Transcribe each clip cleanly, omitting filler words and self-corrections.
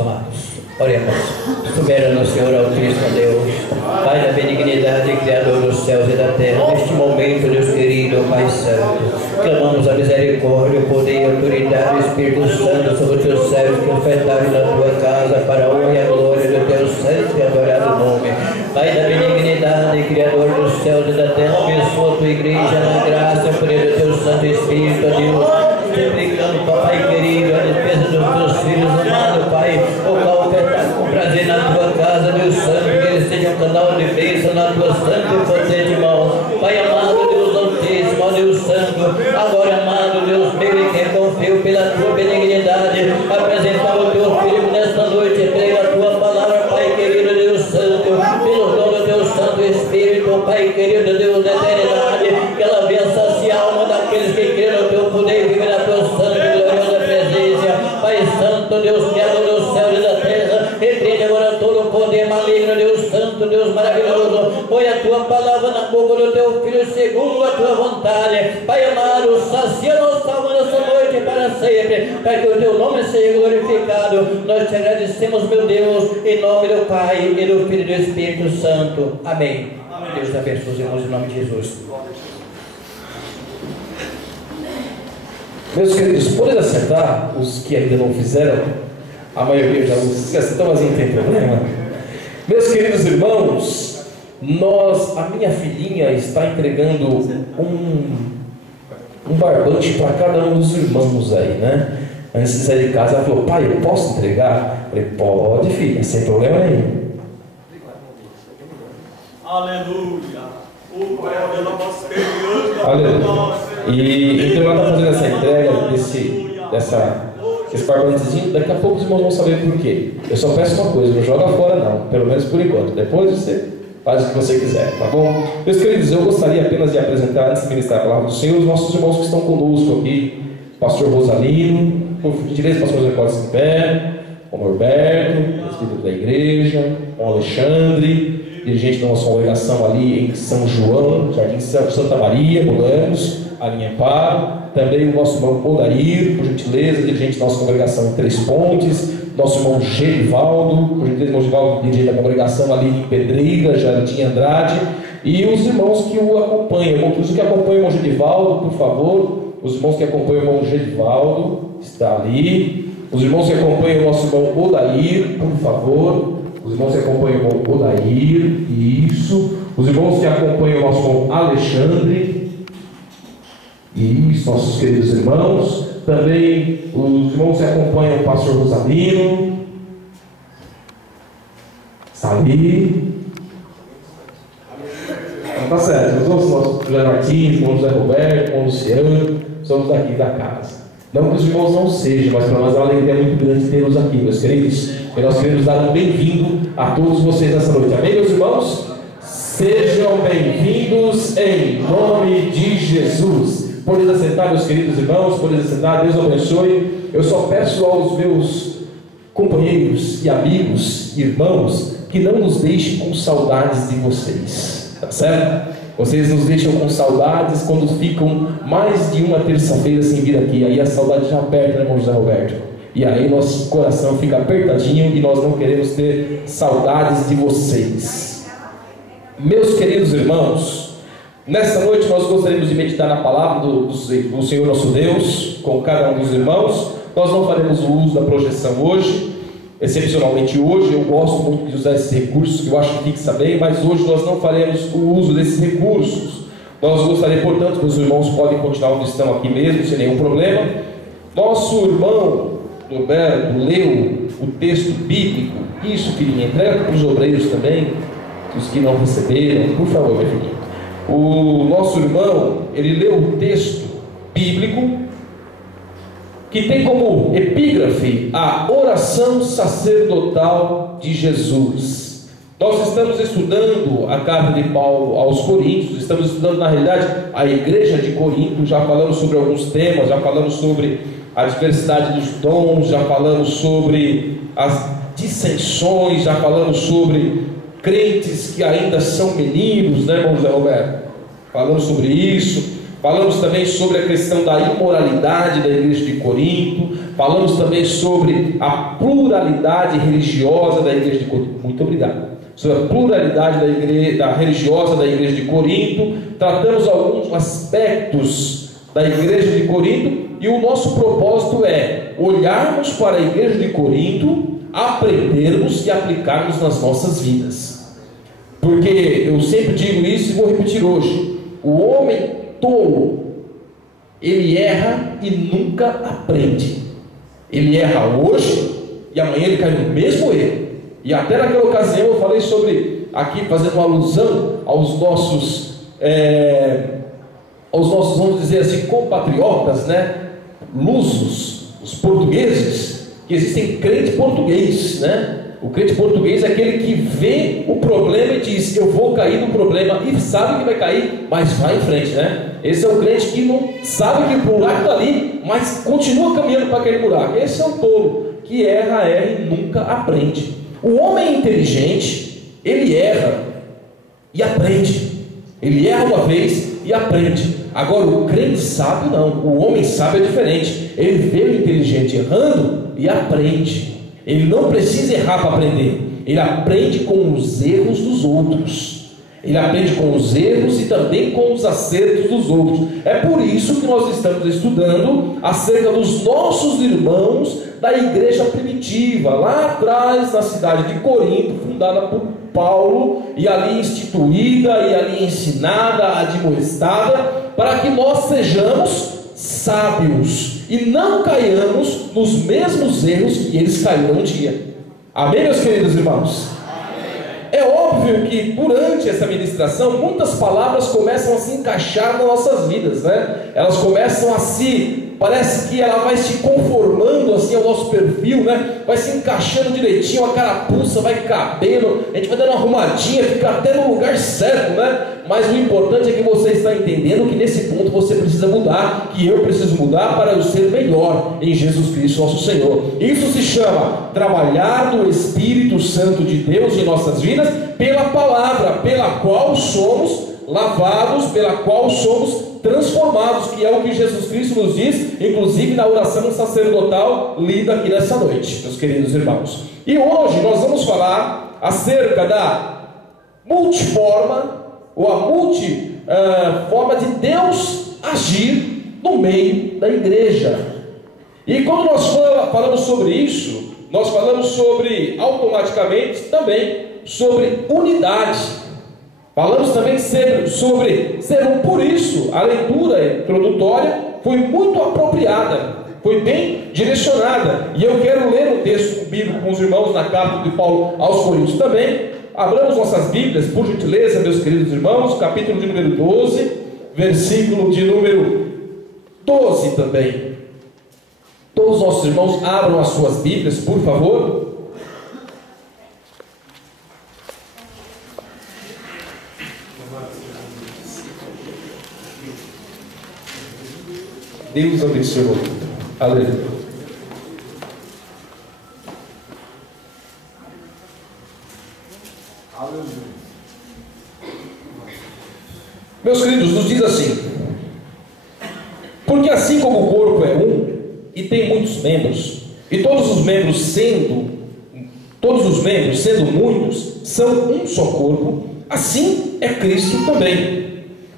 Amados, oremos. Soberano Senhor Altíssimo Deus, Pai da benignidade, Criador dos céus e da terra, neste momento, Deus querido, Pai Santo, clamamos a misericórdia, o poder e a autoridade do Espírito Santo sobre os teus servos que ofertaram na tua casa para a honra e a glória do teu santo e adorado nome. Pai da benignidade, Criador dos céus e da terra, abençoa a tua igreja na graça, por ele, o teu Santo Espírito, ó Deus. Suplicando, Pai querido, a defesa dos teus filhos amados, Pai, o qual ofertar com prazer na tua casa, Deus Santo, que eles sejam um canal de bênção na tua santa e potente mão. Pai amado, Deus Altíssimo, ó Deus Santo, agora amado, Deus meu, e que confio pela tua benignidade, apresentar o teu filho nesta noite, entrega a tua palavra, Pai querido, Deus Santo, pelo dom do teu Santo Espírito, Pai querido, Deus da eternidade, que ela venha saciar a alma daqueles que creram no teu poder e vivem na tua santa e gloriosa presença. Pai Santo, Deus Criador dos céus e da terra, repreende agora todo o poder maligno, Deus Santo, Deus maravilhoso. Põe a tua palavra na boca do teu filho segundo a tua vontade. Pai amado, sacia nossa alma nessa noite para sempre, para que o teu nome seja glorificado. Nós te agradecemos, meu Deus, em nome do Pai e do Filho e do Espírito Santo. Amém. Deus te abençoe, os irmãos, em nome de Jesus. Meus queridos, podem assentar, os que ainda não fizeram, a maioria já se assentou, mas não tem problema. Meus queridos irmãos, a minha filhinha está entregando um barbante para cada um dos irmãos aí, né? Antes de sair de casa, ela falou: pai, eu posso entregar? Eu falei: pode, filha, sem problema nenhum. Aleluia! Aleluia! E então ela está fazendo essa entrega desse barbantezinho. Daqui a pouco os irmãos vão saber por quê. Eu só peço uma coisa: não joga fora não, pelo menos por enquanto. Depois você faz o que você quiser, tá bom? Meus queridos, eu gostaria apenas de apresentar, antes de ministrar a palavra do Senhor, os nossos irmãos que estão conosco aqui. Pastor Rosalino, por gentileza, pastor José Pode em pé, o Norberto, presbítero da igreja, o Alexandre, dirigente da nossa congregação ali em São João, Jardim Santa Maria, Bolanos, ali em Amparo. Também o nosso irmão Odair, por gentileza, dirigente da nossa congregação em Três Pontes. Nosso irmão Gerivaldo, por gentileza, irmão Gerivaldo, dirigente da congregação ali em Pedreira, Jardim Andrade. E os irmãos que o acompanham, os que acompanham o irmão Gerivaldo, por favor. Os irmãos que acompanham o irmão Gerivaldo, está ali. Os irmãos que acompanham o nosso irmão Odair, por favor. Os irmãos que acompanham o irmão Odair, isso. Os irmãos que acompanham o nosso irmão Alexandre, isso, nossos queridos irmãos. Também os irmãos que acompanham o pastor Rosalino, está ali. Tá certo, os nossos José Martins, irmão José Roberto, irmão Luciano, somos daqui da casa. Não que os irmãos não sejam, mas para nós é uma alegria muito grande tê-los aqui, meus queridos. E nós queremos dar um bem-vindo a todos vocês nessa noite. Amém, meus irmãos? Sejam bem-vindos em nome de Jesus. Podem assentar, meus queridos irmãos, podem assentar, Deus abençoe. Eu só peço aos meus companheiros e amigos, irmãos, que não nos deixem com saudades de vocês, tá certo? Vocês nos deixam com saudades quando ficam mais de uma terça-feira sem vir aqui. Aí a saudade já aperta, né, irmão José Roberto? E aí nosso coração fica apertadinho e nós não queremos ter saudades de vocês. Meus queridos irmãos, nesta noite nós gostaríamos de meditar na palavra do Senhor nosso Deus com cada um dos irmãos. Nós não faremos o uso da projeção hoje, excepcionalmente hoje. Eu gosto muito de usar esses recursos, que eu acho que fixa bem, mas hoje nós não faremos o uso desses recursos. Nós gostaríamos, portanto, que os irmãos podem continuar onde estão aqui mesmo, sem nenhum problema. Nosso irmão Norberto leu o texto bíblico. Isso, filhinha, entrega para os obreiros também, os que não receberam, por favor, minha filhinha. O nosso irmão, ele leu o texto bíblico que tem como epígrafe a oração sacerdotal de Jesus. Nós estamos estudando a carta de Paulo aos Coríntios, estamos estudando na realidade a igreja de Corinto, já falamos sobre alguns temas, já falamos sobre a diversidade dos dons, já falamos sobre as dissensões, já falamos sobre crentes que ainda são meninos, né, irmão José Roberto? Falamos sobre isso. falamos também sobre a questão da imoralidade da igreja de Corinto, falamos também sobre a pluralidade religiosa da igreja de Corinto. Muito obrigado. Sobre a pluralidade religiosa da igreja de Corinto, tratamos alguns aspectos da igreja de Corinto, e o nosso propósito é olharmos para a igreja de Corinto, aprendermos e aplicarmos nas nossas vidas. Porque eu sempre digo isso e vou repetir hoje: o homem tolo, ele erra e nunca aprende. Ele erra hoje e amanhã ele cai no mesmo erro. E até naquela ocasião eu falei sobre, aqui fazendo uma alusão aos nossos, vamos dizer assim, compatriotas, né? Lusos, os portugueses, que existem crente português, né? O crente português é aquele que vê o problema e diz: eu vou cair no problema, e sabe que vai cair, mas vai em frente, né? Esse é o crente que não sabe que o buraco está ali, mas continua caminhando para aquele buraco. Esse é o tolo, que erra e nunca aprende. O homem inteligente, ele erra e aprende. Ele erra uma vez e aprende. Agora o crente sábio não, o homem sábio é diferente. Ele vê o inteligente errando e aprende. Ele não precisa errar para aprender. Ele aprende com os erros dos outros. Ele aprende com os erros e também com os acertos dos outros. É por isso que nós estamos estudando acerca dos nossos irmãos da igreja primitiva, lá atrás na cidade de Corinto, fundada por Paulo, e ali instituída, e ali ensinada, admoestada, para que nós sejamos sábios e não caiamos nos mesmos erros que eles caíram um dia. Amém, meus queridos irmãos? É óbvio que durante essa ministração muitas palavras começam a se encaixar nas nossas vidas, né? Elas começam a parece que ela vai se conformando assim ao nosso perfil, né? Vai se encaixando direitinho, a carapuça vai cabendo, a gente vai dando uma arrumadinha, fica até no lugar certo, né? Mas o importante é que você está entendendo que nesse ponto você precisa mudar, que eu preciso mudar para eu ser melhor em Jesus Cristo nosso Senhor. Isso se chama trabalhar do Espírito Santo de Deus em nossas vidas, pela palavra, pela qual somos lavados, pela qual somos transformados, que é o que Jesus Cristo nos diz, inclusive na oração sacerdotal lida aqui nessa noite, meus queridos irmãos. E hoje nós vamos falar acerca da multiforma, ou a multiforma de Deus agir no meio da igreja. E quando nós falamos sobre isso, nós falamos automaticamente também sobre unidade. Falamos também sobre ser um. Por isso, a leitura introdutória foi muito apropriada, foi bem direcionada. E eu quero ler um texto bíblico com os irmãos na carta de Paulo aos Coríntios também. Abramos nossas Bíblias, por gentileza, meus queridos irmãos, capítulo de número 12, versículo de número 12 também. Todos os nossos irmãos abram as suas Bíblias, por favor. Deus abençoe. Aleluia. Meus queridos, nos diz assim: porque assim como o corpo é um e tem muitos membros, e todos os membros sendo muitos, são um só corpo, assim é Cristo também.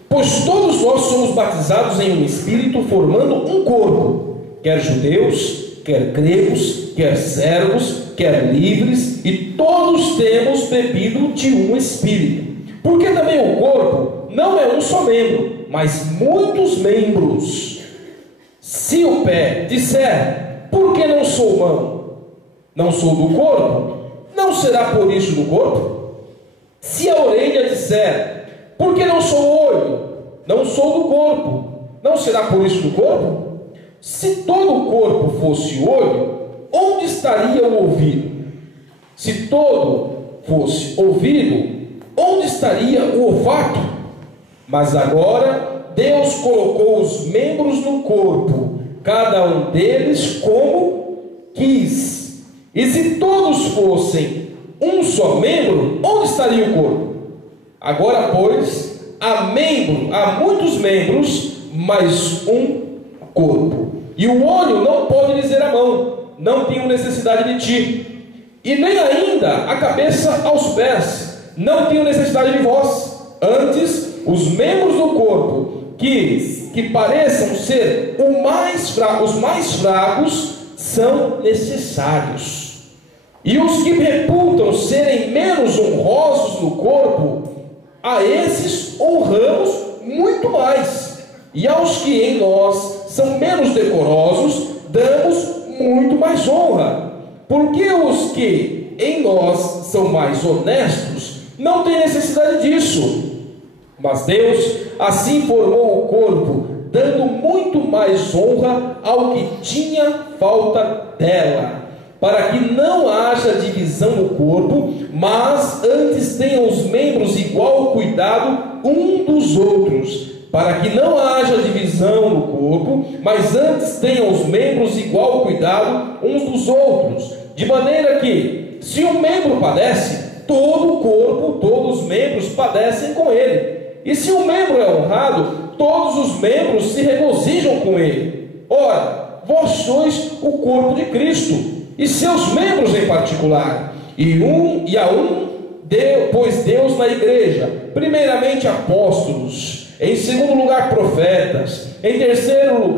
Pois todos nós somos batizados em um Espírito, formando um corpo, quer judeus, quer gregos, quer servos, quer livres, e todos temos bebido de um Espírito. Porque também o corpo não é um só membro, mas muitos membros. Se o pé disser: por que não sou mão? Não sou do corpo? Não será por isso do corpo? Se a orelha disser: por que não sou olho? Não sou do corpo. Não será por isso do corpo? Se todo o corpo fosse olho, onde estaria o ouvido? Se todo fosse ouvido, onde estaria o olfato? Mas agora Deus colocou os membros no corpo, cada um deles como quis. E se todos fossem um só membro, onde estaria o corpo? Agora, pois, há muitos membros, mas um corpo. E o olho não pode dizer à mão: não tenho necessidade de ti. E nem ainda a cabeça aos pés: não tenho necessidade de vós. Antes, os membros do corpo que pareçam ser os mais fracos são necessários. E os que reputam serem menos honrosos no corpo, a esses honramos muito mais. E aos que em nós são menos decorosos, damos muito mais honra. Porque os que em nós são mais honestos não têm necessidade disso. Mas Deus assim formou o corpo, dando muito mais honra ao que tinha falta dela, para que não haja divisão no corpo, mas antes tenham os membros igual cuidado um dos outros. Para que não haja divisão no corpo, mas antes tenham os membros igual cuidado uns dos outros. De maneira que, se um membro padece, todo o corpo, todos os membros padecem com ele. E se um membro é honrado, todos os membros se regozijam com ele. Ora, vós sois o corpo de Cristo, e seus membros em particular. Pois Deus na igreja, primeiramente apóstolos, em segundo lugar profetas, em terceiro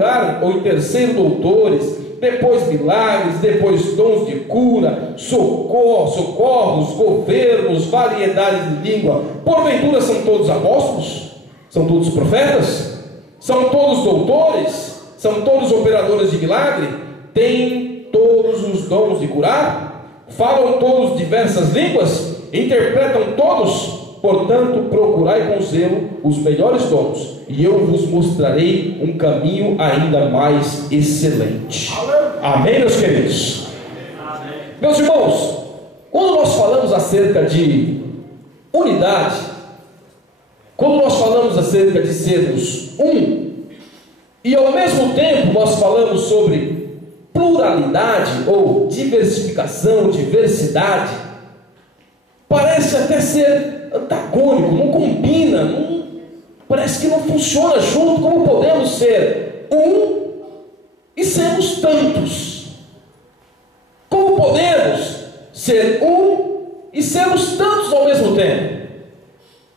doutores, depois milagres, depois dons de cura, socorros, governos, variedades de língua. Porventura são todos apóstolos? São todos profetas? São todos doutores? São todos operadores de milagre? Têm todos os dons de curar? Falam todos diversas línguas? Interpretam todos? Portanto, procurai com zelo os melhores dons, e eu vos mostrarei um caminho ainda mais excelente. Amém, meus queridos? Amém. Meus irmãos, quando nós falamos acerca de unidade, quando nós falamos acerca de sermos um, e ao mesmo tempo nós falamos sobre pluralidade ou diversificação, diversidade, parece até ser antagônico, não combina, parece que não funciona junto. Como podemos ser um e sermos tantos? Como podemos ser um e sermos tantos ao mesmo tempo?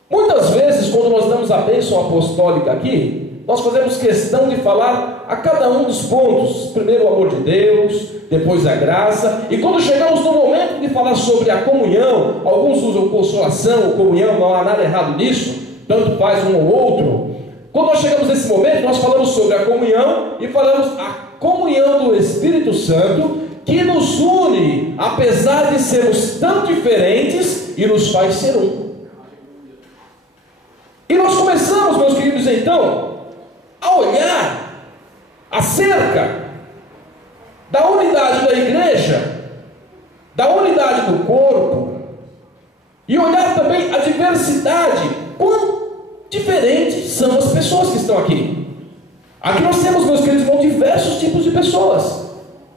Muitas vezes, quando nós damos a bênção apostólica aqui, nós fazemos questão de falar a cada um dos pontos. Primeiro o amor de Deus, depois a graça, e quando chegamos no momento de falar sobre a comunhão, alguns usam consolação ou comunhão, não há nada errado nisso, tanto faz um ou outro. Quando nós chegamos nesse momento, nós falamos sobre a comunhão e falamos a comunhão do Espírito Santo, que nos une, apesar de sermos tão diferentes, e nos faz ser um. E nós começamos, meus queridos, então, a olhar acerca da unidade da igreja, da unidade do corpo, e olhar também a diversidade, quão diferentes são as pessoas que estão aqui. Aqui nós temos, meus queridos irmãos, diversos tipos de pessoas,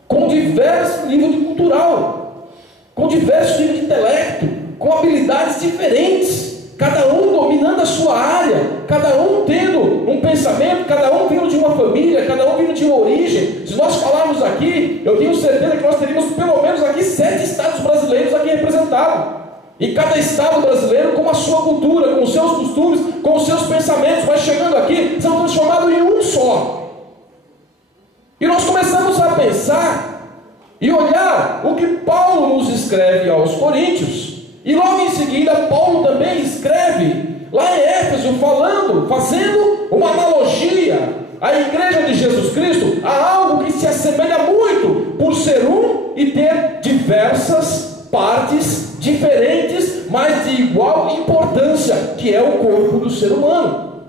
com diversos níveis de cultural, com diversos níveis de intelecto, com habilidades diferentes, cada um dominando a sua área, cada um tendo um pensamento, cada um vindo de uma família, cada um vindo de uma origem. Se nós falarmos aqui, eu tenho certeza que nós teríamos pelo menos aqui 7 estados brasileiros aqui representados, e cada estado brasileiro com a sua cultura, com os seus costumes, com os seus pensamentos, mas chegando aqui, são transformados em um só. E nós começamos a pensar e olhar o que Paulo nos escreve aos Coríntios. E logo em seguida, Paulo também escreve lá em Éfeso, fazendo uma analogia à igreja de Jesus Cristo, a algo que se assemelha muito, por ser um e ter diversas partes diferentes, mas de igual importância, que é o corpo do ser humano.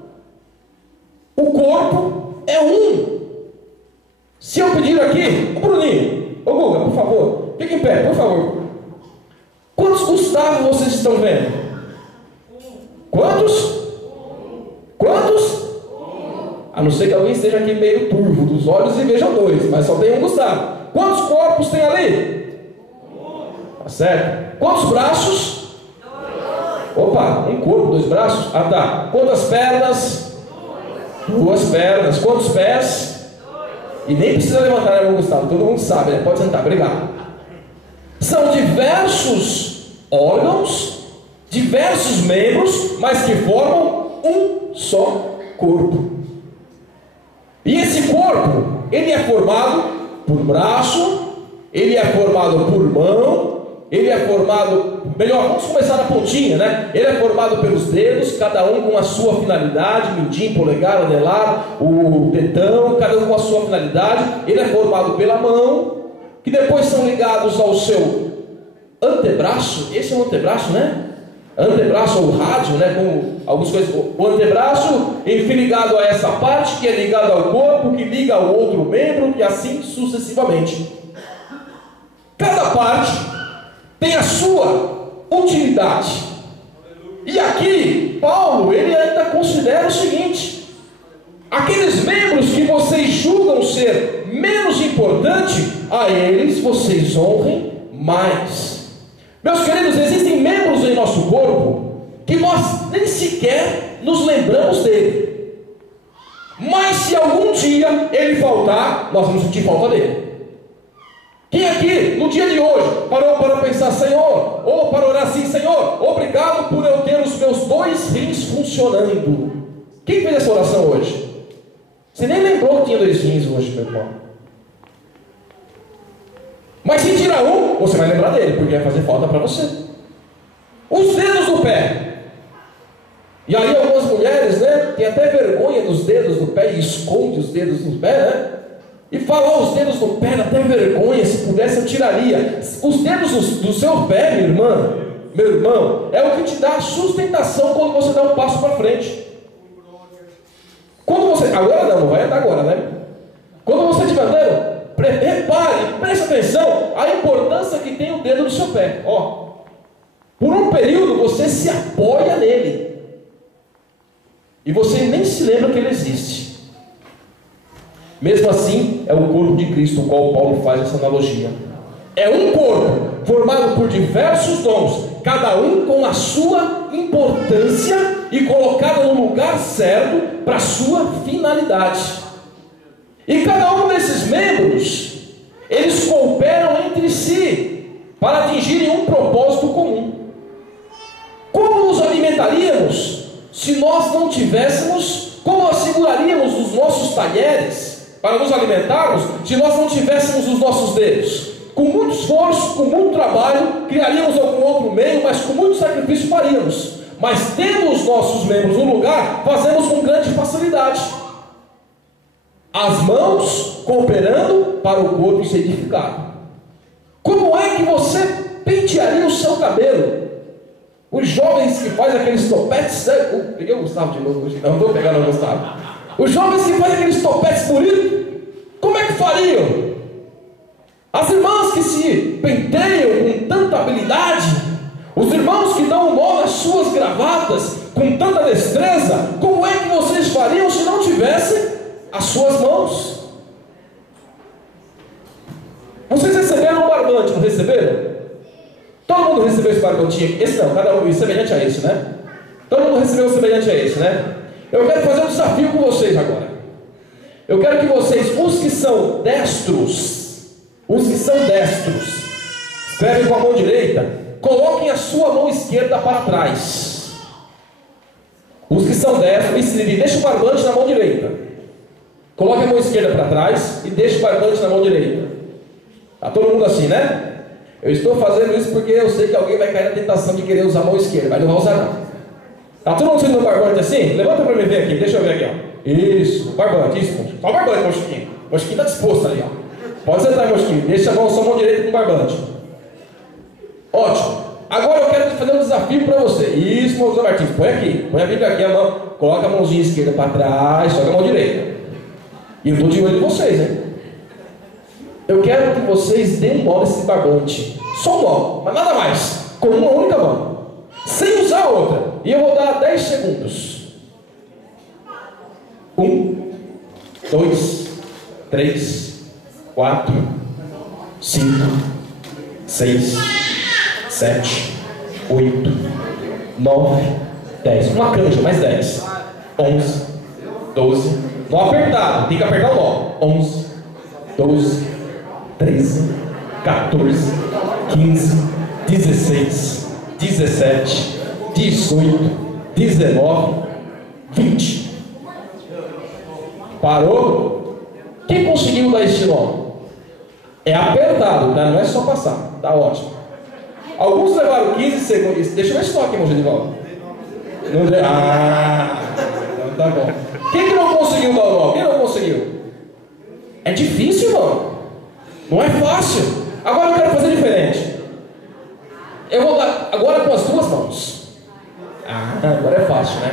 O corpo é um. Se eu pedir aqui, ô Bruninho, ô Guga, por favor, fique em pé, por favor. Quantos Gustavo vocês estão vendo? Quantos? Quantos? A não ser que alguém esteja aqui meio turvo dos olhos e veja 2, mas só tem um Gustavo. Quantos corpos tem ali? Tá certo? Quantos braços? Opa, um corpo, 2 braços? Ah tá. Quantas pernas? 2 pernas. Quantos pés? E nem precisa levantar a mão, Gustavo, todo mundo sabe, né? Pode sentar, obrigado. São diversos órgãos, diversos membros, mas que formam um só corpo. E esse corpo, ele é formado por braço, ele é formado por mão, ele é formado, melhor, vamos começar na pontinha, né? Ele é formado pelos dedos, cada um com a sua finalidade, mindinho, polegar, anelar, o dedão, cada um com a sua finalidade. Ele é formado pela mão, que depois são ligados ao seu antebraço. Esse é o antebraço, né? Antebraço ou rádio, né? Como algumas coisas. O antebraço, enfim, ligado a essa parte que é ligado ao corpo, que liga ao outro membro, e assim sucessivamente. Cada parte tem a sua utilidade. E aqui, Paulo, ele ainda considera o seguinte: aqueles membros que vocês julgam ser menos importantes, a eles vocês honrem mais. Meus queridos, existem membros em nosso corpo que nós nem sequer nos lembramos dele. Mas se algum dia ele faltar, nós vamos sentir falta dele. Quem aqui, no dia de hoje, parou para pensar: Senhor, ou para orar assim: Senhor, obrigado por eu ter os meus 2 rins funcionando? Quem fez essa oração hoje? Você nem lembrou que tinha 2 rins hoje, meu irmão. Mas se tirar um, você vai lembrar dele, porque vai fazer falta para você. Os dedos do pé. E aí algumas mulheres, né, têm até vergonha dos dedos do pé e esconde os dedos do pé, né? E falar os dedos do pé, até vergonha, se pudesse eu tiraria. Os dedos do seu pé, minha irmã, meu irmão, é o que te dá sustentação quando você dá um passo para frente. Quando você, agora não vai andar agora, né? Quando você estiver andando, repare, preste atenção a importância que tem o dedo do seu pé. Ó, por um período você se apoia nele e você nem se lembra que ele existe. Mesmo assim, é o corpo de Cristo, o qual Paulo faz essa analogia. É um corpo formado por diversos dons, cada um com a sua importância e colocado no lugar certo para a sua finalidade. E cada um desses membros, eles cooperam entre si para atingirem um propósito comum. Como nos alimentaríamos se nós não tivéssemos? Como asseguraríamos os nossos talheres para nos alimentarmos se nós não tivéssemos os nossos dedos? Com muito esforço, com muito trabalho, criaríamos algum outro meio, mas com muito sacrifício faríamos. Mas tendo os nossos membros no lugar, fazemos com grande facilidade. As mãos cooperando para o corpo ser edificado. Como é que você pentearia o seu cabelo? Os jovens que fazem aqueles topetes, né? Peguei o Gustavo de novo hoje, não vou pegar no Gustavo. Os jovens que fazem aqueles topetes bonitos, como é que fariam? As irmãs que se penteiam com tanta habilidade, os irmãos que dão um nó nas suas gravatas com tanta destreza, como é que vocês fariam se não tivessem as suas mãos? Vocês receberam um barbante, não receberam? Todo mundo recebeu esse barbantinho? Esse não, cada um semelhante a esse, né? Todo mundo recebeu um semelhante a esse, né? Eu quero fazer um desafio com vocês agora. Eu quero que vocês, os que são destros, escrevem com a mão direita, coloquem a sua mão esquerda para trás. Os que são destros, deixa o barbante na mão direita. Coloque a mão esquerda para trás e deixe o barbante na mão direita. Está todo mundo assim, né? Eu estou fazendo isso porque eu sei que alguém vai cair na tentação de querer usar a mão esquerda, mas não vai usar não. Está todo mundo sendo um barbante assim? Levanta para mim ver aqui, deixa eu ver aqui, ó. Isso, barbante, isso. Só o barbante, Mosquinho. O Mosquinho está disposto ali, ó. Pode sentar, Mosquinho. Deixa a sua mão direita com o barbante. Ótimo. Agora eu quero fazer um desafio para você. Isso, José Martins, põe aqui. Põe a Bíblia aqui, a mão. Coloca a mãozinha esquerda para trás, só com a mão direita. E eu estou de olho em vocês, hein? Eu quero que vocês deem um nó nesse barbante. Só um nó, mas nada mais. Com uma única mão. Sem usar a outra. E eu vou dar 10 segundos. 1, 2, 3, 4, 5, 6, 7, 8, 9, 10. Uma canja, mais 10. 11, 12. Nó apertado, tem que apertar o nó. 11, 12, 13, 14, 15, 16, 17, 18, 19, 20. Parou? Quem conseguiu dar esse nó? É apertado, tá? Não é só passar. Tá ótimo. Alguns levaram 15 segundos. Deixa eu ver esse nó aqui, irmão Genivaldo. Então tá bom. Quem que não conseguiu dar o nó? Quem não conseguiu? É difícil, irmão. Não é fácil. Agora eu quero fazer diferente. Eu vou dar agora com as duas mãos. Agora é fácil, né?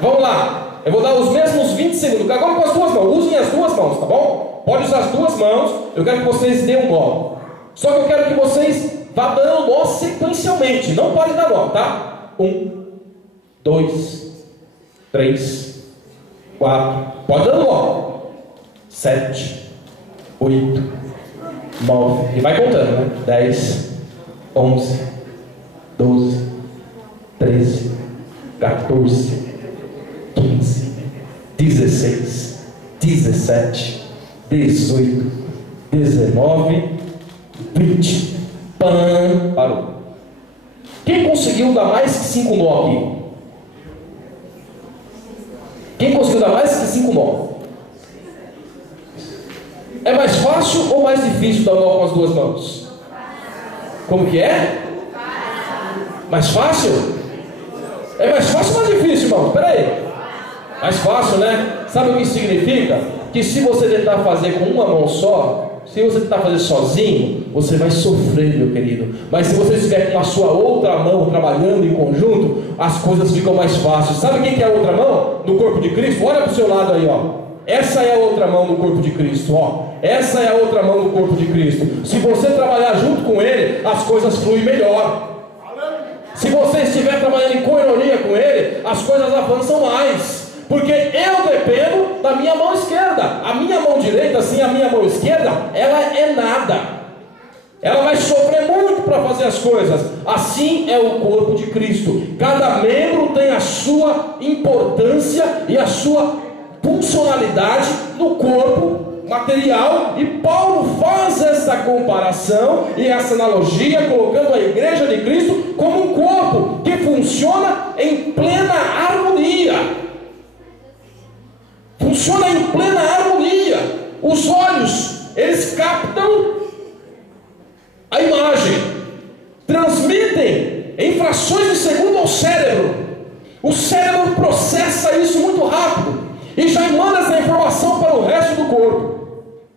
Vamos lá. Eu vou dar os mesmos 20 segundos. Agora com as duas mãos. Usem as duas mãos, tá bom? Pode usar as duas mãos. Eu quero que vocês deem um nó. Só que eu quero que vocês vá dando nó sequencialmente. Não pode dar nó, tá? 1, 2, 3, 4. Pode dar nó. 7, 8, 9. E vai contando, né? 10, 11, 12, 13, 14, 15, 16, 17, 18, 19, 20. Pam! Parou. Quem conseguiu dar mais que 5 nó aqui? Quem conseguiu dar mais que 5 nó? É mais fácil ou mais difícil dar nó com as duas mãos? Como que é? Mais fácil? É mais fácil ou mais difícil, irmão? Espera aí. Mais fácil, né? Sabe o que significa? Que se você tentar fazer com uma mão só, se você tentar fazer sozinho, você vai sofrer, meu querido. Mas se você estiver com a sua outra mão trabalhando em conjunto, as coisas ficam mais fáceis. Sabe quem que é a outra mão? No corpo de Cristo? Olha para o seu lado aí, ó. Essa é a outra mão do corpo de Cristo, ó. Essa é a outra mão do corpo de Cristo. Se você trabalhar junto com Ele, as coisas fluem melhor. Se você estiver trabalhando em coinonia com Ele, as coisas avançam mais. Porque eu dependo da minha mão esquerda. A minha mão direita, assim, a minha mão esquerda, ela é nada. Ela vai sofrer muito para fazer as coisas. Assim é o corpo de Cristo. Cada membro tem a sua importância e a sua funcionalidade no corpo material, e Paulo faz essa comparação e essa analogia, colocando a igreja de Cristo como um corpo que funciona em plena harmonia. Funciona em plena harmonia. Os olhos, eles captam a imagem, transmitem em frações de segundo ao cérebro. O cérebro processa isso muito rápido e já manda essa informação para o resto do corpo.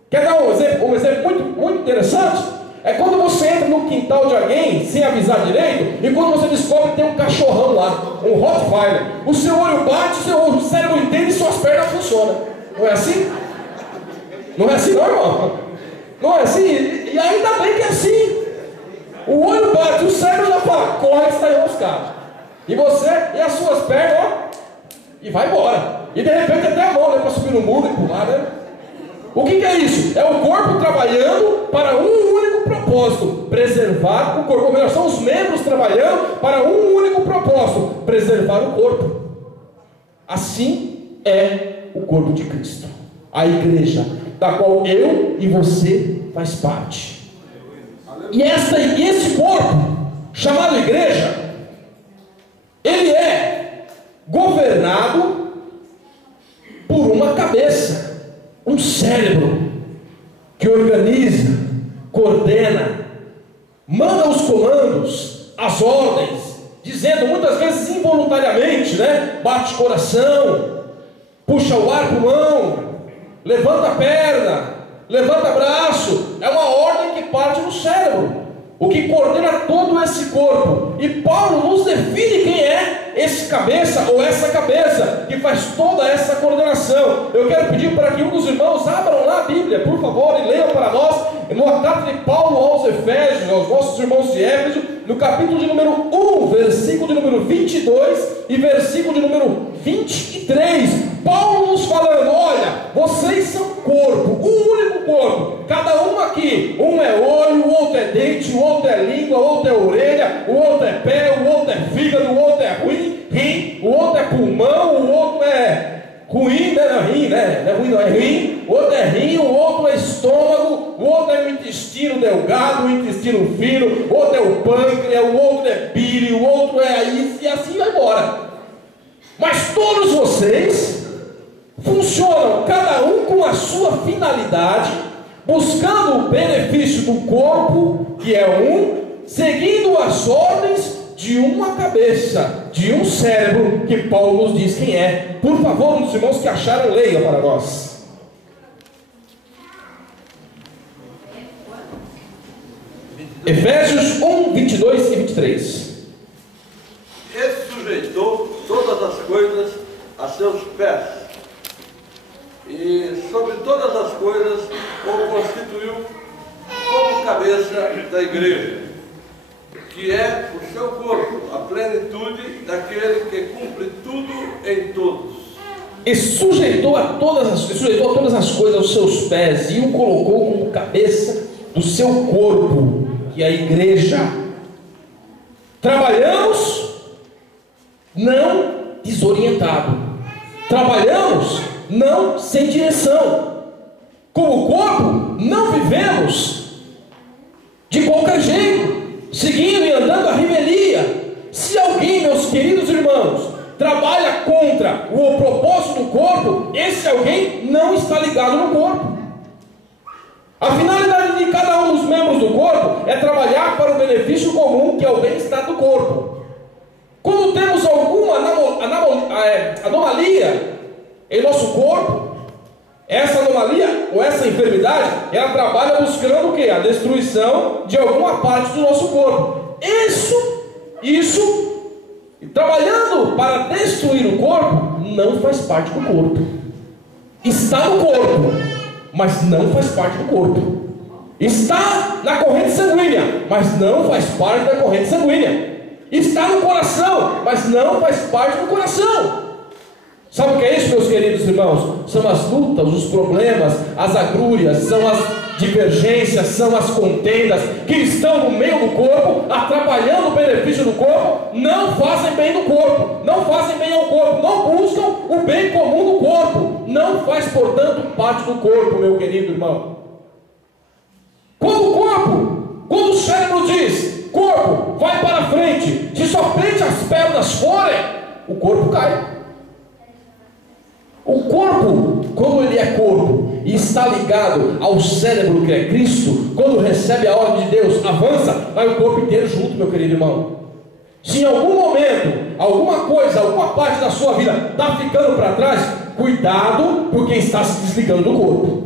Quer dar um exemplo muito interessante? É quando você entra no quintal de alguém sem avisar direito, e quando você descobre que tem um cachorrão lá, um Rottweiler. O seu olho bate, o seu cérebro entende e suas pernas funcionam. Não é assim? Não é assim não, irmão? Não é assim? E ainda bem que é assim. O olho bate, o cérebro já fala, corre que está enroscado. E você, e as suas pernas, ó, e vai embora. E de repente até a mão, né, para subir no muro e pular, né? O que é isso? É o corpo trabalhando para um único propósito: preservar o corpo. Ou melhor, são os membros trabalhando para um único propósito: preservar o corpo. Assim é o corpo de Cristo, a igreja, da qual eu e você faz parte. E esse corpo, chamado igreja, ele é governado por uma cabeça, um cérebro que organiza, coordena, manda os comandos, as ordens, dizendo muitas vezes involuntariamente, né? Bate coração, puxa o ar pulmão, levanta a perna, levanta braço. É uma ordem que parte do cérebro, o que coordena todo esse corpo. E Paulo nos define quem é esse cabeça ou essa cabeça que faz toda essa coordenação. Eu quero pedir para que um dos irmãos abram lá a Bíblia, por favor, e leiam para nós no carta de Paulo aos Efésios, aos nossos irmãos de Éfeso, no capítulo de número 1, versículo de número 22 e versículo de número 23. Paulo nos falando: olha, vocês são corpo, um único corpo, cada um aqui, um é olho, o outro é dente, o outro é língua, o outro é orelha, o outro é pé, o outro é fígado, o outro é rim, o outro é pulmão, o outro é ruim, né? intestino fino, outro é o pâncreas, o outro é bile, o outro é isso, e assim vai embora. Mas todos vocês funcionam, cada um com a sua finalidade, buscando o benefício do corpo, que é um, seguindo as ordens de uma cabeça, de um cérebro, que Paulo nos diz quem é. Por favor, os irmãos que acharam, leiam para nós. Efésios 1, 22 e 23. Ele sujeitou todas as coisas a seus pés, e sobre todas as coisas o constituiu como cabeça da igreja, que é o seu corpo, a plenitude daquele que cumpre tudo em todos. E sujeitou a todas as coisas aos seus pés, e o colocou como cabeça do seu corpo, que é a igreja. Trabalhamos não desorientado, trabalhamos não sem direção. Como corpo, não vivemos de qualquer jeito, seguindo e andando à revelia. Se alguém, meus queridos irmãos, trabalha contra o propósito do corpo, esse alguém não está ligado no corpo. A finalidade de cada um dos membros do corpo é trabalhar para o benefício comum, que é o bem-estar do corpo. Quando temos alguma anomalia em nosso corpo, essa anomalia ou essa enfermidade, ela trabalha buscando o quê? A destruição de alguma parte do nosso corpo. Isso, trabalhando para destruir o corpo, não faz parte do corpo. Está no corpo, mas não faz parte do corpo. Está na corrente sanguínea, mas não faz parte da corrente sanguínea. Está no coração, mas não faz parte do coração. Sabe o que é isso, meus queridos irmãos? São as lutas, os problemas, as agrúrias, são as divergências, são as contendas que estão no meio do corpo, atrapalhando o benefício do corpo, não fazem bem do corpo, não fazem bem ao corpo, não buscam o bem comum do corpo, não faz, portanto, parte do corpo, meu querido irmão. Quando o cérebro diz, corpo, vai para frente, se somente as pernas forem, o corpo cai. O corpo, quando ele é corpo e está ligado ao cérebro que é Cristo, quando recebe a ordem de Deus, avança, vai o corpo inteiro junto, meu querido irmão. Se em algum momento, alguma coisa, alguma parte da sua vida está ficando para trás, cuidado, porque está se desligando do corpo.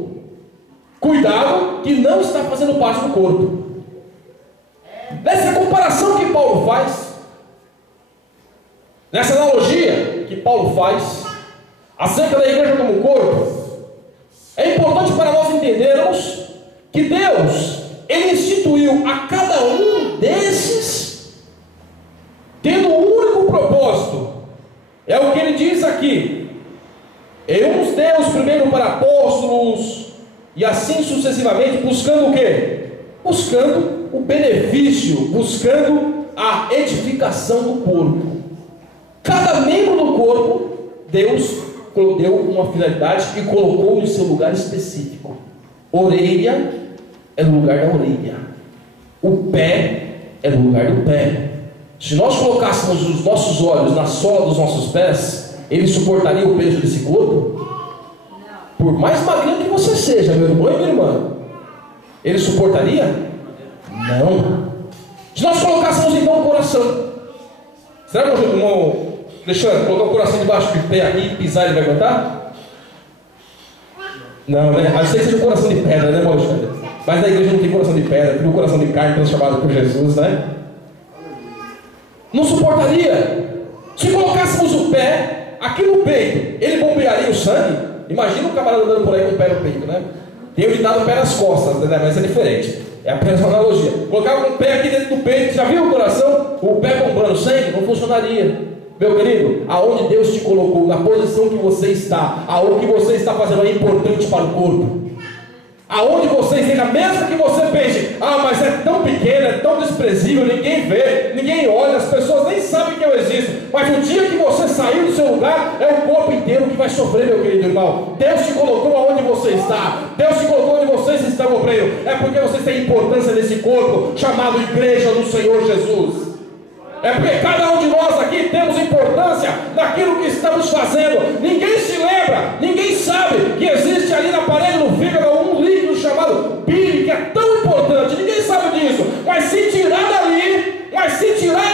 Cuidado, que não está fazendo parte do corpo. Nessa comparação que Paulo faz, nessa analogia que Paulo faz acerca da igreja como corpo, é importante para nós entendermos que Deus, Ele instituiu a cada um desses tendo um único propósito. É o que Ele diz aqui: e uns Deus primeiro para apóstolos, e assim sucessivamente, buscando o quê? Buscando o benefício, buscando a edificação do corpo. Cada membro do corpo, Deus deu uma finalidade e colocou no seu lugar específico. Orelha é no lugar da orelha, o pé é no lugar do pé. Se nós colocássemos os nossos olhos na sola dos nossos pés, ele suportaria o peso desse corpo? Por mais magrinho que você seja, meu irmão e minha irmã, ele suportaria? Não. Se nós colocássemos então o coração, será que o irmão Alexandre, colocar o coração debaixo do pé aqui e pisar, ele vai aguentar? Não, né? A não ser que seja um coração de pedra, né, irmão Alexandre? Mas na igreja não tem coração de pedra, tem um coração de carne transformado por Jesus, né? Não suportaria. Se colocássemos o pé aqui no peito, ele bombearia o sangue? Imagina um camarada andando por aí com o pé no peito, né? Tem o ditado o pé nas costas, né? Mas é diferente. É apenas uma analogia. Colocar o pé aqui dentro do peito, já viu o coração? O pé bombando sangue? Não funcionaria. Meu querido, aonde Deus te colocou, na posição que você está, aonde que você está fazendo é importante para o corpo. Aonde você esteja, mesmo que você pense, mas é tão pequeno, é tão desprezível, ninguém vê, ninguém olha, as pessoas nem sabem que eu existo, mas o dia que você sair do seu lugar, é o corpo inteiro que vai sofrer, meu querido irmão. Deus te colocou aonde você está, Deus te colocou onde vocês estão, obreiro, é porque vocês têm importância nesse corpo, chamado Igreja do Senhor Jesus. É porque cada um de nós aqui temos importância naquilo que estamos fazendo. Ninguém se lembra, ninguém sabe que existe ali na parede do fígado um líquido chamado bile, que é tão importante. Ninguém sabe disso. Mas se tirar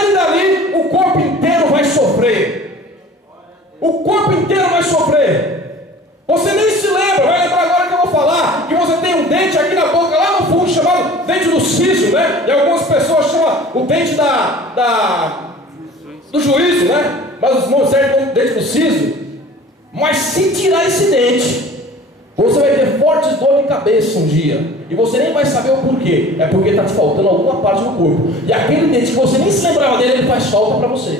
ele dali, o corpo inteiro vai sofrer. O corpo inteiro vai sofrer. Você nem se lembra, vai lembrar agora que eu vou falar, que você tem um dente aqui na boca, lá no fundo, chamado dente do siso, né? E algumas pessoas chamam o dente do juízo, né? Mas os irmãos servem como dente do siso. Mas se tirar esse dente, você vai ter fortes dor de cabeça um dia, e você nem vai saber o porquê. É porque está te faltando alguma parte do corpo, e aquele dente que você nem se lembrava dele, ele faz falta para você.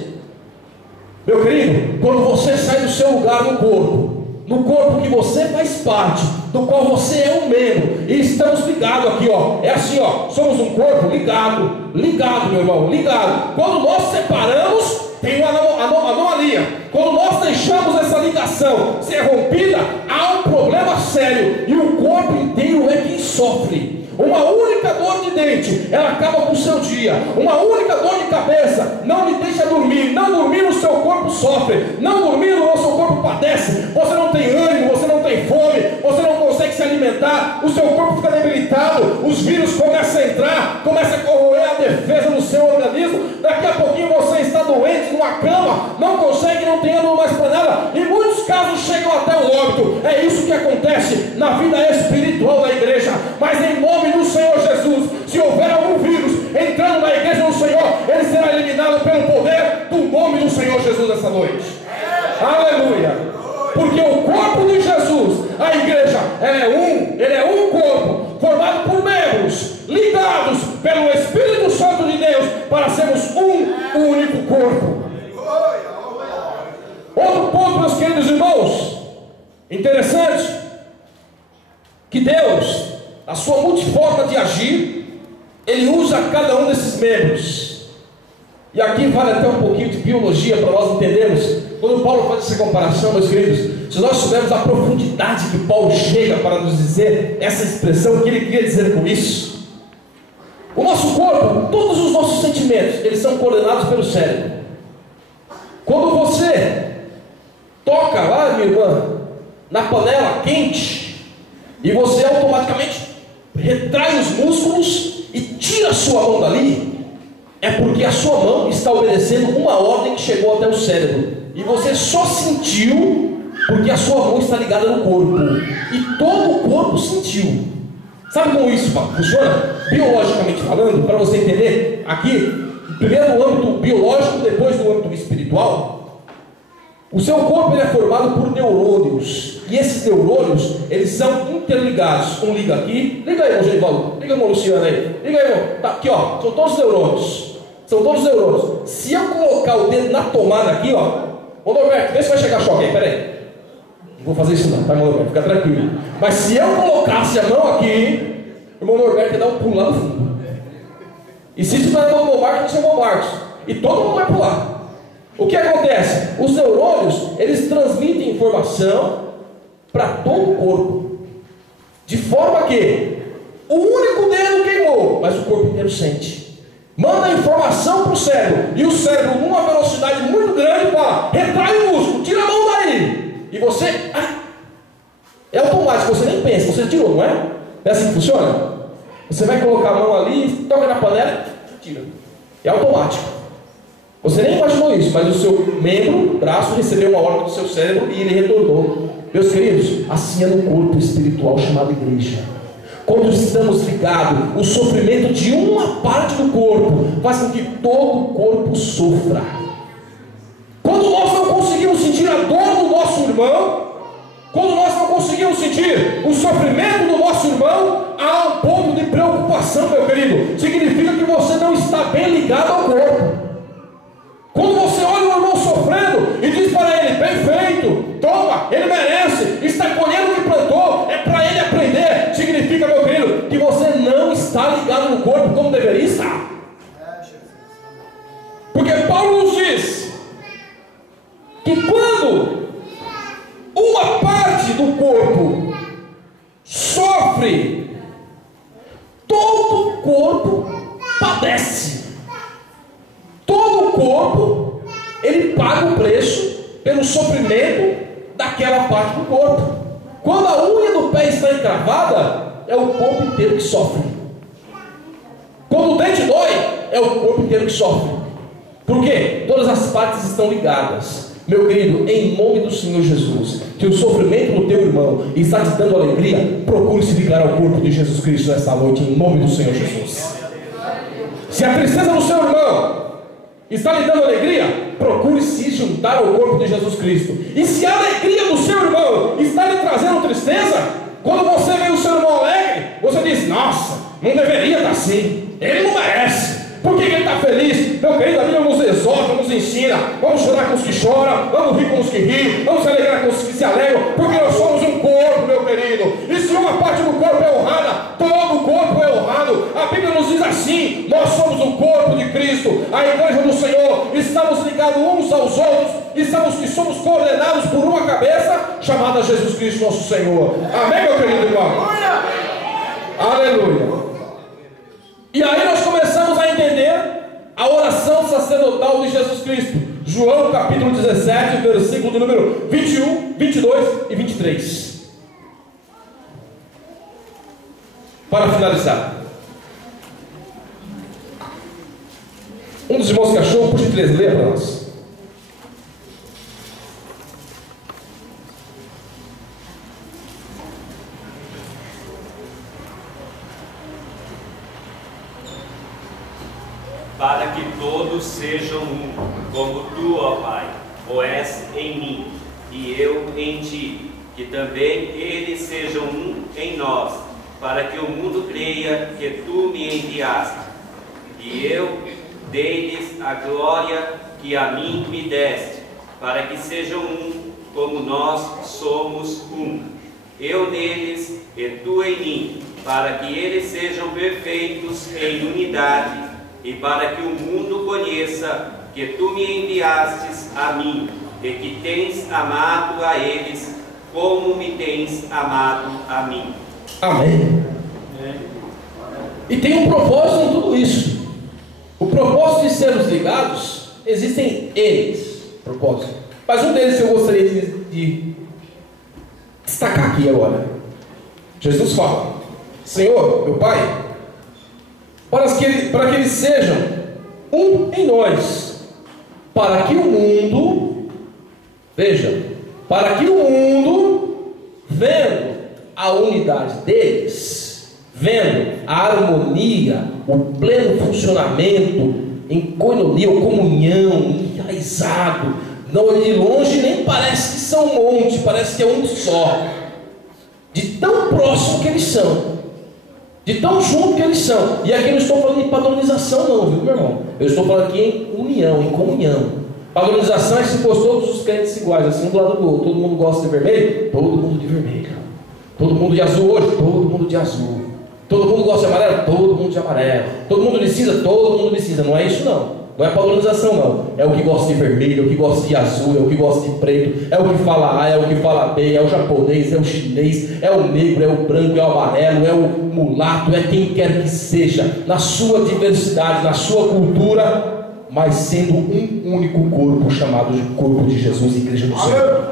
Meu querido, quando você sai do seu lugar no corpo que você faz parte, do qual você é um membro, e estamos ligados aqui, ó. É assim, ó, somos um corpo ligado, meu irmão, ligado. Quando nós separamos, tem uma anomalia. Quando nós deixamos essa ligação ser rompida, há um problema sério, e o corpo inteiro é quem sofre. Uma única dor de dente, ela acaba com o seu dia. Uma única dor de cabeça não lhe deixa dormir. Não dormir, o seu corpo sofre. Não dormir, o seu corpo padece. Você não tem ânimo, você não tem fome, você não consegue se alimentar, o seu corpo fica debilitado, os vírus começam a entrar, começa a corroer a defesa do seu organismo. Daqui a pouquinho você está doente numa cama, não consegue, não tem ânimo mais para nada. Em muitos casos chegam até o óbito. É isso que acontece na vida espiritual da igreja. Mas em nome do Senhor Jesus, se houver algum vírus entrando na igreja do Senhor, ele será eliminado pelo poder do nome do Senhor Jesus essa noite. Aleluia! Porque o corpo de Jesus, a igreja, ele é um corpo formado por membros ligados pelo Espírito Santo de Deus para sermos um único corpo. Outro ponto, meus queridos irmãos, interessante, que Deus, a sua multiforma de agir, ele usa cada um desses membros. E aqui vale até um pouquinho de biologia para nós entendermos. Quando Paulo faz essa comparação, meus queridos, se nós tivermos a profundidade que Paulo chega para nos dizer essa expressão, o que ele queria dizer com isso? O nosso corpo, todos os nossos sentimentos, eles são coordenados pelo cérebro. Quando você toca lá, minha irmã, na panela quente, e você automaticamente retrai os músculos e tira a sua mão dali, é porque a sua mão está obedecendo uma ordem que chegou até o cérebro, e você só sentiu porque a sua mão está ligada no corpo, e todo o corpo sentiu. Sabe como isso funciona? Biologicamente falando, para você entender aqui, primeiro no âmbito biológico, depois no âmbito espiritual. O seu corpo ele é formado por neurônios, e esses neurônios, eles são interligados. Um liga aqui, liga aí, irmão Genivaldo, liga, irmão Luciano aí, liga aí, irmão, tá, aqui ó, são todos neurônios, Se eu colocar o dedo na tomada aqui, ó, ô Norberto, vê se vai chegar choque aí, peraí, não vou fazer isso não, tá, irmão Norberto, fica tranquilo. Mas se eu colocasse a mão aqui, o irmão Norberto ia dar um pulo lá no fundo, e se tiver no irmão Marcos, não chamou Marcos, e todo mundo vai pular. O que acontece? Os neurônios, eles transmitem informação para todo o corpo, de forma que o único dedo queimou, mas o corpo inteiro sente. Manda a informação para o cérebro, e o cérebro, numa velocidade muito grande, fala: retrai o músculo, tira a mão daí. E você, é automático, você nem pensa, você tirou, não é? É assim que funciona? Você vai colocar a mão ali, toca na panela, tira. É automático. Você nem imaginou isso, mas o seu membro, braço, recebeu uma ordem do seu cérebro e ele retornou. Meus queridos, assim é no corpo espiritual chamado igreja. Quando estamos ligados, o sofrimento de uma parte do corpo faz com que todo o corpo sofra. Quando nós não conseguimos sentir a dor do nosso irmão, quando nós não conseguimos sentir o sofrimento do nosso irmão, há um ponto de preocupação, meu querido. Significa que você não está bem ligado ao corpo. Quando você olha o irmão sofrendo e diz para ele: bem feito, toma, ele merece, está colhendo o que plantou, é para ele aprender. Significa, corpo, ele paga o preço pelo sofrimento daquela parte do corpo. Quando a unha do pé está encravada, é o corpo inteiro que sofre. Quando o dente dói, é o corpo inteiro que sofre. Por quê? Todas as partes estão ligadas. Meu querido, em nome do Senhor Jesus, que o sofrimento do teu irmão está te dando alegria, procure se ligar ao corpo de Jesus Cristo nesta noite, em nome do Senhor Jesus. Se a tristeza do seu irmão está lhe dando alegria, procure se juntar ao corpo de Jesus Cristo. E se a alegria do seu irmão está lhe trazendo tristeza, quando você vê o seu irmão alegre, você diz: nossa, não deveria estar assim, ele não merece. Por que ele está feliz? Meu querido, a Bíblia nos exorta, nos ensina: vamos chorar com os que choram, vamos rir com os que riem, vamos se alegrar com os que se alegram, porque nós somos um corpo, meu querido. E se uma parte do corpo é honrada, todo o corpo é honrado. A Bíblia nos diz assim: nós somos o corpo de Cristo, a igreja do Senhor, estamos ligados uns aos outros, e somos coordenados por uma cabeça chamada Jesus Cristo, nosso Senhor. Amém, meu querido irmão? Aleluia. E aí nós começamos a entender a oração sacerdotal de Jesus Cristo. João capítulo 17, versículo de número 21, 22 e 23. Para finalizar, um dos irmãos que achou, por gentileza, leia para nós. Para que todos sejam um, como tu, ó Pai, o és em mim, e eu em ti, que também eles sejam um em nós, para que o mundo creia que tu me enviaste, e eu dei-lhes a glória que a mim me deste, para que sejam um, como nós somos um, eu neles e tu em mim, para que eles sejam perfeitos em unidade, e para que o mundo conheça que tu me enviastes a mim, e que tens amado a eles, como me tens amado a mim. Amém. E tem um propósito em tudo isso. O propósito de sermos ligados, existem eles, propósito. Mas um deles eu gostaria de destacar aqui agora. Jesus fala: Senhor, meu Pai, para que eles sejam um em nós, para que o mundo, veja, para que o mundo, vendo a unidade deles, vendo a harmonia, o pleno funcionamento, em coinonia, ou comunhão, enraizado, não de longe nem parece que são um monte, parece que é um só, de tão próximo que eles são, de tão junto que eles são. E aqui eu não estou falando de padronização não, viu, meu irmão? Eu estou falando aqui em união, em comunhão. Padronização é se fosse todos os crentes iguais, assim, um do lado do outro. Todo mundo gosta de vermelho? Todo mundo de vermelho. Todo mundo de azul hoje? Todo mundo de azul. Todo mundo gosta de amarelo? Todo mundo de amarelo. Todo mundo de cinza? Todo mundo de cinza. Não é isso não. Não é padronização não. É o que gosta de vermelho, é o que gosta de azul, é o que gosta de preto, é o que fala A, é o que fala B, é o japonês, é o chinês, é o negro, é o branco, é o amarelo, é o mulato, é quem quer que seja, na sua diversidade, na sua cultura, mas sendo um único corpo, chamado de corpo de Jesus, Igreja do Senhor.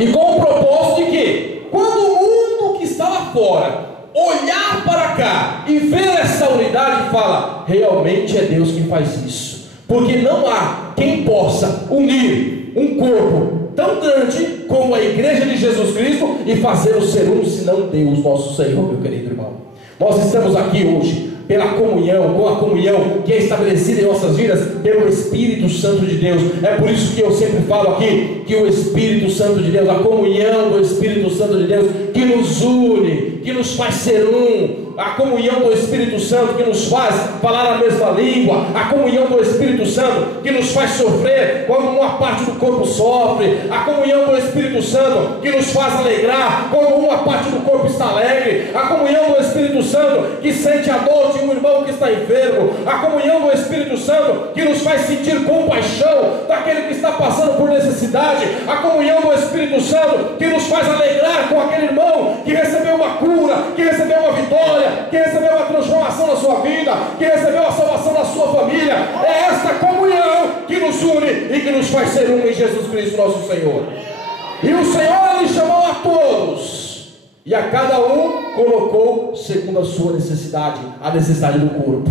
E com o propósito de que, quando o mundo que está lá fora olhar para cá e ver essa unidade, fala: realmente é Deus que faz isso, porque não há quem possa unir um corpo tão grande como a Igreja de Jesus Cristo e fazê-lo ser um, senão Deus nosso Senhor, meu querido irmão. Nós estamos aqui hoje pela comunhão, com a comunhão que é estabelecida em nossas vidas pelo Espírito Santo de Deus. É por isso que eu sempre falo aqui que o Espírito Santo de Deus, a comunhão do Espírito Santo de Deus, que nos une, que nos faz ser um, a comunhão do Espírito Santo que nos faz falar a mesma língua, a comunhão do Espírito Santo que nos faz sofrer quando uma parte do corpo sofre, a comunhão do Espírito Santo que nos faz alegrar quando uma parte do corpo está alegre, a comunhão do Espírito Santo que sente a dor de um irmão que está enfermo, a comunhão do Espírito Santo que nos faz sentir compaixão daquele que está passando por necessidade, a comunhão do Espírito Santo que nos faz alegrar com aquele irmão que recebeu uma cura, que recebeu uma vitória, que recebeu uma transformação na sua vida, que recebeu a salvação na sua família. É esta comunhão e que nos faz ser um em Jesus Cristo nosso Senhor. E o Senhor Ele chamou a todos, e a cada um colocou segundo a sua necessidade, a necessidade do corpo.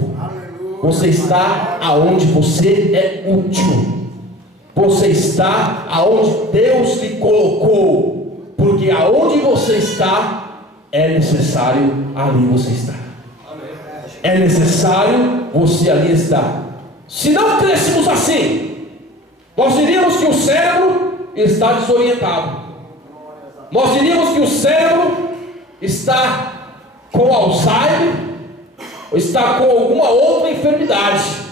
Você está aonde você é útil. Você está aonde Deus lhe colocou, porque aonde você está é necessário ali você estar. É necessário você ali estar. Se não crescêssemos assim, nós diríamos que o cérebro está desorientado. Nós diríamos que o cérebro está com Alzheimer, ou está com alguma outra enfermidade.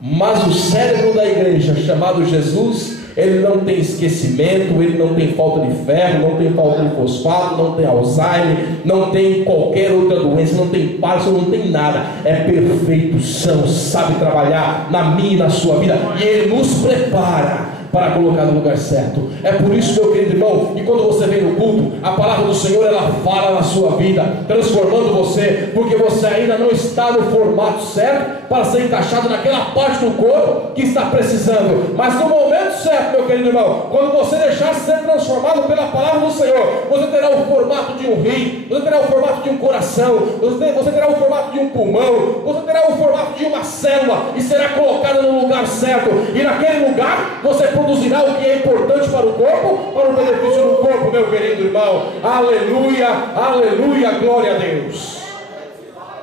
Mas o cérebro da igreja, chamado Jesus, ele não tem esquecimento, ele não tem falta de ferro, não tem falta de fosfato, não tem Alzheimer, não tem qualquer outra doença, não tem Parkinson, não tem nada. É perfeito, são, sabe trabalhar na minha e na sua vida, e ele nos prepara para colocar no lugar certo. É por isso, meu querido irmão, que quando você vem no culto, a palavra do Senhor, ela fala na sua vida, transformando você, porque você ainda não está no formato certo para ser encaixado naquela parte do corpo que está precisando. Mas no momento certo, meu querido irmão, quando você deixar ser transformado pela palavra do Senhor, você terá o formato de um rim, você terá o formato de um coração, você terá o formato de um pulmão, você terá o formato de uma célula, e será colocado no lugar certo, e naquele lugar você produzirá o que é importante para o corpo, para o benefício do corpo, meu querido irmão. Aleluia, aleluia, glória a Deus.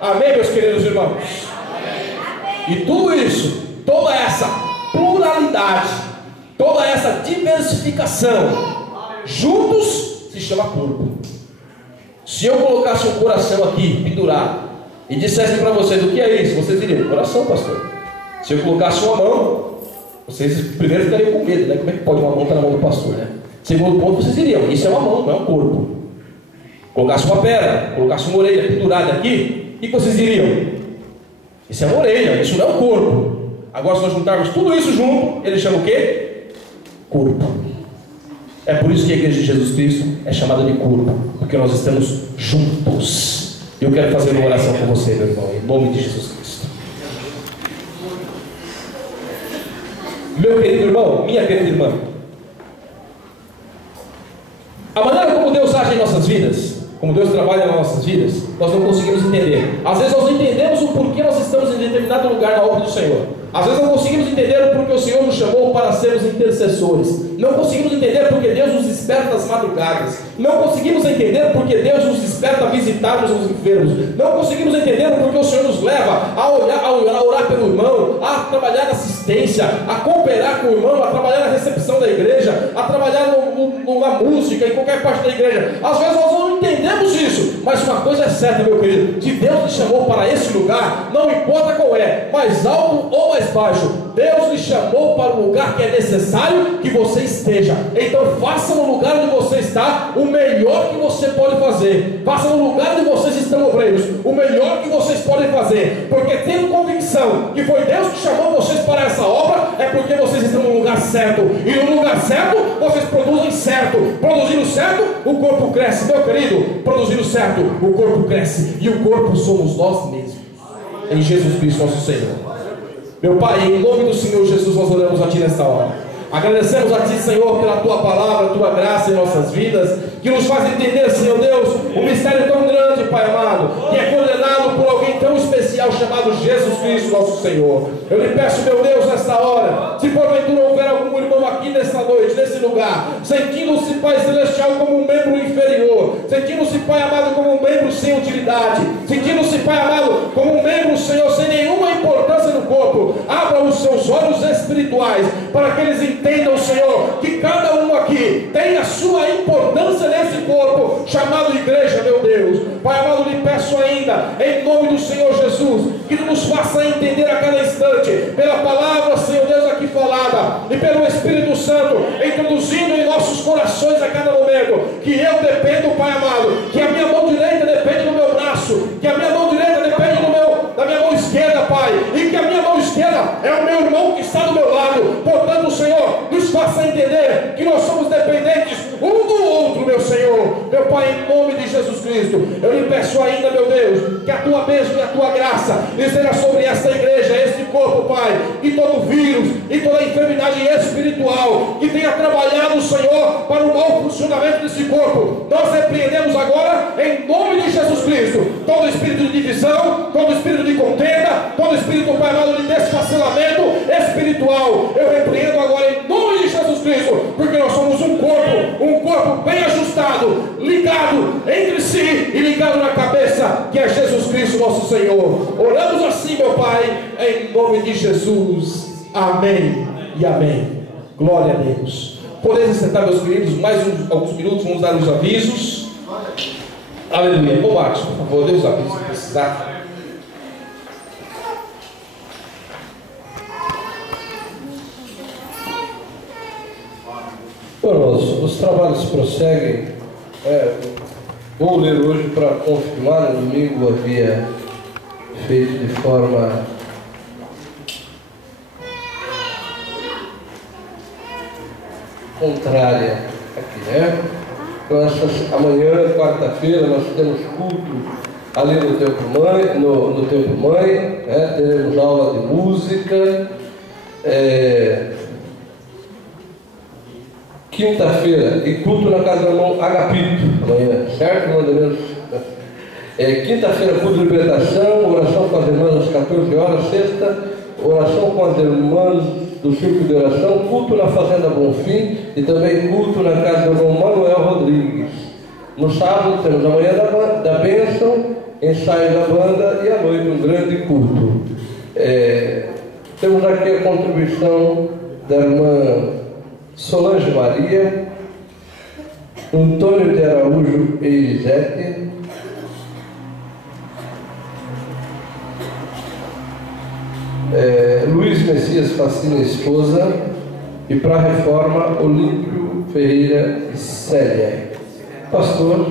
Amém, meus queridos irmãos? E tudo isso, toda essa pluralidade, toda essa diversificação, juntos se chama corpo. Se eu colocasse um coração aqui pendurado e dissesse para vocês o que é isso, vocês diriam: coração, pastor. Se eu colocasse uma mão, vocês primeiro ficariam com medo, né? Como é que pode uma mão estar na mão do pastor, né? Segundo ponto, vocês diriam: isso é uma mão, não é um corpo. Colocasse uma perna, colocasse uma orelha pendurada aqui, o que vocês diriam? Isso é uma orelha, isso não é um corpo. Agora, se nós juntarmos tudo isso junto, ele chama o quê? Corpo. É por isso que a igreja de Jesus Cristo é chamada de corpo, porque nós estamos juntos. Eu quero fazer uma oração com você, meu irmão, em nome de Jesus Cristo. Meu querido irmão, minha querida irmã, a maneira como Deus age em nossas vidas, como Deus trabalha nas nossas vidas, nós não conseguimos entender. Às vezes nós não entendemos o porquê nós estamos em determinado lugar na obra do Senhor. Às vezes não conseguimos entender o porquê o Senhor nos chamou para sermos intercessores. Não conseguimos entender porque Deus nos desperta às madrugadas. Não conseguimos entender porque Deus nos desperta a visitarmos os enfermos. Não conseguimos entender porque o Senhor nos leva a orar pelo irmão, a trabalhar na assistência, a cooperar com o irmão, a trabalhar na recepção da igreja, a trabalhar na música, em qualquer parte da igreja. Às vezes nós não entendemos isso, mas uma coisa é certa, meu querido: que Deus nos chamou para esse lugar, não importa qual é, mais alto ou mais baixo, Deus lhe chamou para o lugar que é necessário que você esteja. Então faça no lugar onde você está o melhor que você pode fazer. Faça no lugar onde vocês estão, obreiros, o melhor que vocês podem fazer, porque tendo convicção que foi Deus que chamou vocês para essa obra, é porque vocês estão no lugar certo, e no lugar certo vocês produzem certo. Produzindo certo, o corpo cresce, meu querido. Produzindo certo, o corpo cresce, e o corpo somos nós mesmos, em Jesus Cristo nosso Senhor. Meu Pai, em nome do Senhor Jesus, nós oramos a Ti nesta hora. Agradecemos a Ti, Senhor, pela Tua palavra, Tua graça em nossas vidas, que nos faz entender, Senhor Deus, um mistério tão grande, Pai amado, que é coordenado por alguém tão especial chamado Jesus Cristo, nosso Senhor. Eu lhe peço, meu Deus, nesta hora, se porventura houver algum irmão aqui nesta noite, nesse lugar, sentindo-se, Pai Celestial, como um membro inferior, sentindo-se, Pai amado, como um membro sem utilidade, sentindo-se, Pai amado, como um membro, Senhor, sem nenhuma importância no corpo, abra os seus olhos espirituais, para que eles entendam, Senhor, que cada um aqui tem a sua importância nesse corpo, chamado igreja, meu Deus. Pai amado, lhe peço ainda, em nome do Senhor Jesus, que nos faça entender a cada instante, pela palavra, Senhor Deus, aqui falada, e pelo Espírito Santo, introduzindo em nossos corações a cada momento, que eu dependo, Pai amado, que a minha mão direita depende do meu braço, que a minha mão direita depende da minha mão esquerda, Pai, e que a minha mão esquerda é o meu irmão que está do meu lado. Portanto, Senhor, nos faça entender que nós somos dependentes um do outro, meu Senhor. Meu Pai, em nome de Jesus Cristo, eu lhe peço ainda, meu Deus, que a Tua bênção e a Tua graça esteja sobre esta igreja, este corpo, Pai, e todo vírus, e toda enfermidade enfermidade espiritual que tenha trabalhado, Senhor, para o mau funcionamento desse corpo, nós repreendemos agora em nome de Jesus Cristo todo espírito de divisão, todo espírito de contenda, todo espírito, Pai amado, de desfacelamento espiritual. Eu repreendo agora em nome de Jesus Cristo, porque nós somos um corpo bem ajustado, ligado entre si e ligado na cabeça, que é Jesus Cristo nosso Senhor. Oramos assim, meu Pai, em nome de Jesus. Amém e amém. Glória a Deus. Podemos sentar, meus queridos, mais alguns minutos, vamos dar os avisos. Aleluia. Ô Marcos, por favor, dê os avisos se precisar. Irmãos, os trabalhos prosseguem. Vou ler hoje para confirmar. No domingo havia feito de forma contrária aqui, né? Então, amanhã, quarta-feira, nós temos culto ali no Templo Mãe, né? Teremos aula de música. Quinta-feira, e culto na casa do irmão Agapito, amanhã, certo? Quinta-feira, culto de libertação, oração com as irmãs às 14 horas. Sexta, oração com as irmãs do círculo de oração, culto na Fazenda Bonfim e também culto na casa do irmão Manuel Rodrigues. No sábado, temos a manhã da bênção, ensaio da banda e à noite um grande culto. Temos aqui a contribuição da irmã Solange Maria, Antônio de Araújo e Elisete, Luiz Messias Facina esposa, e para a reforma Olímpio Ferreira e Célia. Pastor